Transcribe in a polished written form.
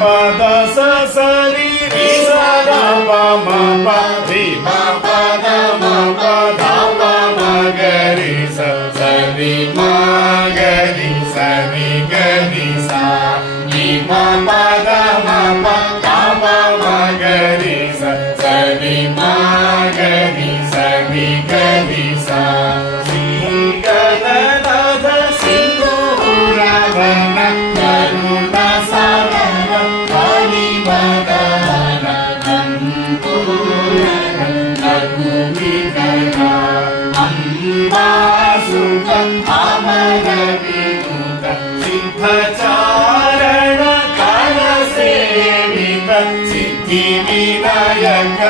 పద సరి రి సద ప మ ప రి మ పద మ పద ప మ గరి స సరి మ గరి సరి గరి సా ని మ పద మ ప ద ప మ గరి స సరి మ గరి సరి గరి సా శ్రీ గణనాథ సింధూరవన కరుణ సాగర పరిమళన నందూరన నగుమికర అంబాసుత అమర వినుత సిద్ధచారణ కర సేవిత సిద్ధి వినాయక